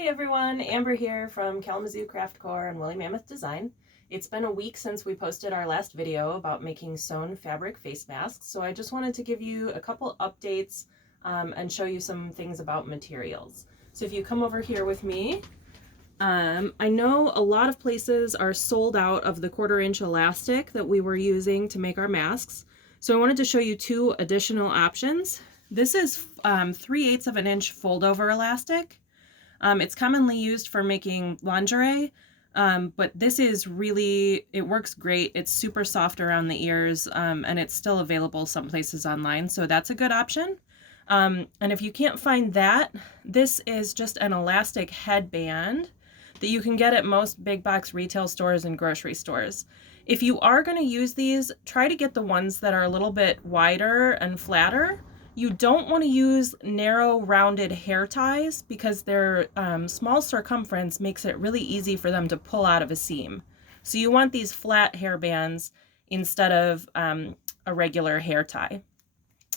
Hey everyone, Amber here from Kalamazoo Craft Core and Woolly Mammoth Design. It's been a week since we posted our last video about making sewn fabric face masks, so I just wanted to give you a couple updates and show you some things about materials. So if you come over here with me, I know a lot of places are sold out of the 1/4 inch elastic that we were using to make our masks. So I wanted to show you two additional options. This is 3/8 of an inch fold over elastic. It's commonly used for making lingerie, but this is really, it works great. It's super soft around the ears, and it's still available some places online, so that's a good option. And if you can't find that, this is just an elastic headband that you can get at most big box retail stores and grocery stores. If you are going to use these, try to get the ones that are a little bit wider and flatter. You don't want to use narrow rounded hair ties because their small circumference makes it really easy for them to pull out of a seam. So you want these flat hair bands instead of a regular hair tie.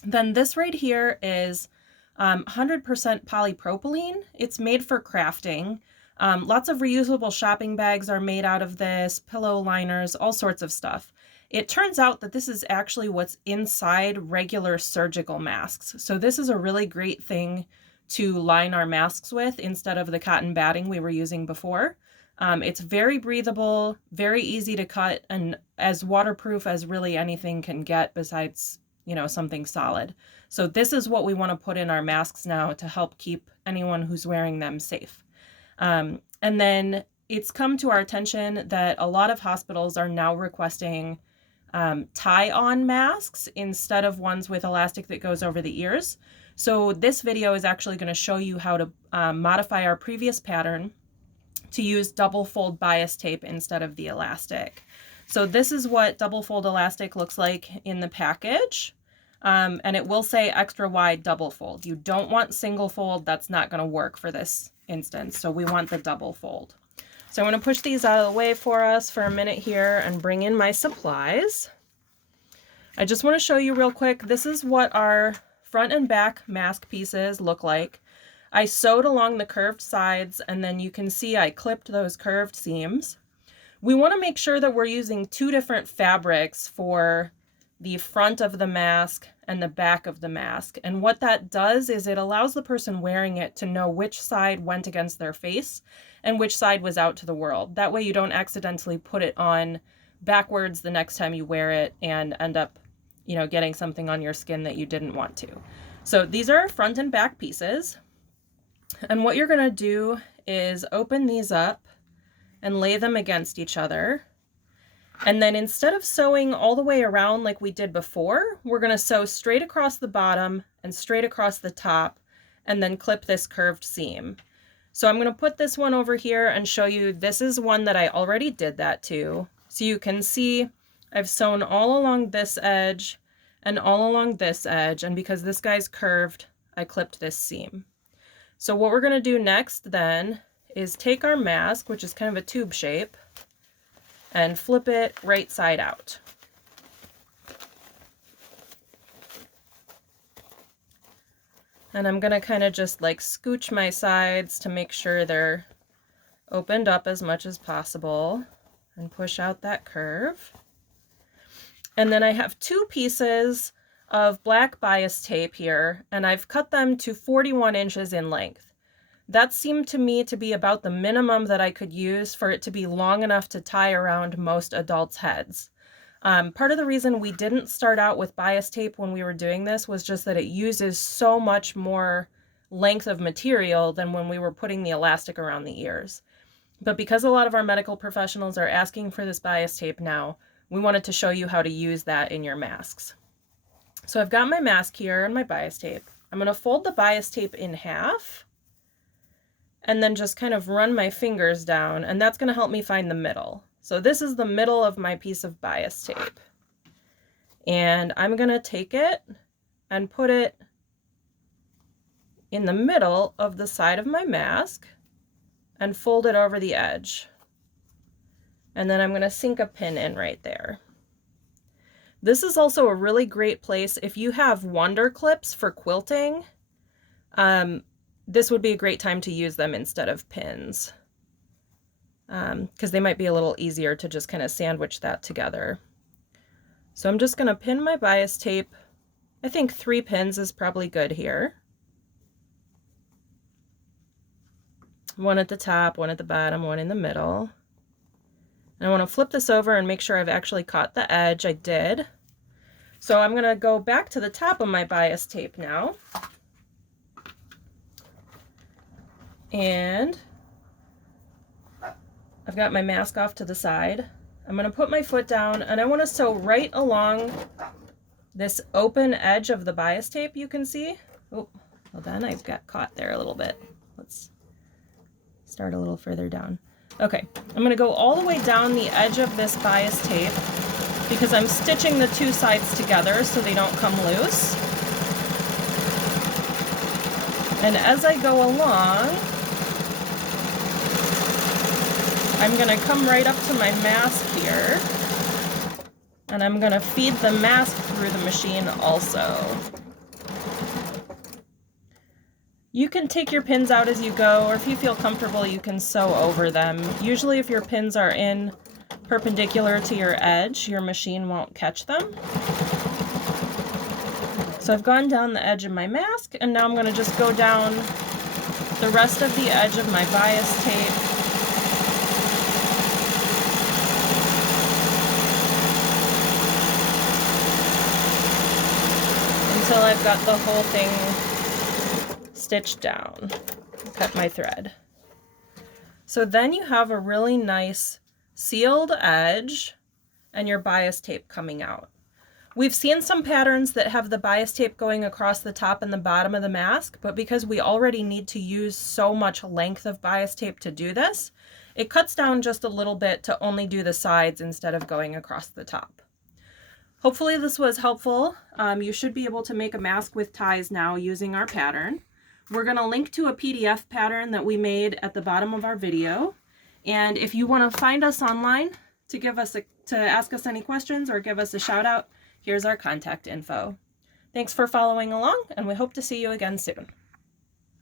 Then this right here is 100% polypropylene. It's made for crafting. Lots of reusable shopping bags are made out of this, pillow liners, all sorts of stuff. It turns out that this is actually what's inside regular surgical masks. So this is a really great thing to line our masks with instead of the cotton batting we were using before. It's very breathable, very easy to cut, and as waterproof as really anything can get besides, something solid. So this is what we want to put in our masks now to help keep anyone who's wearing them safe. And then it's come to our attention that a lot of hospitals are now requesting tie-on masks instead of ones with elastic that goes over the ears. So this video is actually going to show you how to modify our previous pattern to use double fold bias tape instead of the elastic. So this is what double fold elastic looks like in the package. And it will say extra wide double fold. You don't want single fold. That's not going to work for this instance. So we want the double fold. So I'm going to push these out of the way for us for a minute here and bring in my supplies. I just want to show you real quick. This is what our front and back mask pieces look like. I sewed along the curved sides, and then you can see I clipped those curved seams. We want to make sure that we're using two different fabrics for the front of the mask and the back of the mask. And what that does is it allows the person wearing it to know which side went against their face and which side was out to the world. That way you don't accidentally put it on backwards the next time you wear it and end up, getting something on your skin that you didn't want to. So these are front and back pieces. And what you're going to do is open these up and lay them against each other. And then instead of sewing all the way around like we did before, we're going to sew straight across the bottom and straight across the top and then clip this curved seam. So I'm going to put this one over here and show you this is one that I already did that to. So you can see I've sewn all along this edge and all along this edge, and because this guy's curved, I clipped this seam. So what we're going to do next then is take our mask, which is kind of a tube shape, and flip it right side out. And I'm going to kind of just like scooch my sides to make sure they're opened up as much as possible and push out that curve. And then I have two pieces of black bias tape here, and I've cut them to 41 inches in length. That seemed to me to be about the minimum that I could use for it to be long enough to tie around most adults' heads. Part of the reason we didn't start out with bias tape when we were doing this was just that it uses so much more length of material than when we were putting the elastic around the ears. But because a lot of our medical professionals are asking for this bias tape now, we wanted to show you how to use that in your masks. So I've got my mask here and my bias tape. I'm going to fold the bias tape in half and then just kind of run my fingers down, and that's going to help me find the middle. So this is the middle of my piece of bias tape. And I'm going to take it and put it in the middle of the side of my mask and fold it over the edge. And then I'm going to sink a pin in right there. This is also a really great place if you have wonder clips for quilting. this would be a great time to use them instead of pins, because they might be a little easier to just kind of sandwich that together. So I'm just going to pin my bias tape. I think 3 pins is probably good here. One at the top, one at the bottom, one in the middle. And I want to flip this over and make sure I've actually caught the edge. I did. So I'm going to go back to the top of my bias tape now. And I've got my mask off to the side. I'm going to put my foot down and I want to sew right along this open edge of the bias tape, you can see. Oh, hold on, I've got caught there a little bit. Let's start a little further down. Okay, I'm going to go all the way down the edge of this bias tape because I'm stitching the 2 sides together so they don't come loose. And as I go along, I'm going to come right up to my mask here, and I'm going to feed the mask through the machine also. You can take your pins out as you go, or if you feel comfortable, you can sew over them. Usually if your pins are in perpendicular to your edge, your machine won't catch them. So I've gone down the edge of my mask, and now I'm going to just go down the rest of the edge of my bias tape. Until I've got the whole thing stitched down. Cut my thread. So then you have a really nice sealed edge and your bias tape coming out. We've seen some patterns that have the bias tape going across the top and the bottom of the mask, but because we already need to use so much length of bias tape to do this, it cuts down just a little bit to only do the sides instead of going across the top. Hopefully this was helpful. You should be able to make a mask with ties now using our pattern. We're going to link to a PDF pattern that we made at the bottom of our video. And if you want to find us online to ask us any questions or give us a shout out, here's our contact info. Thanks for following along, and we hope to see you again soon.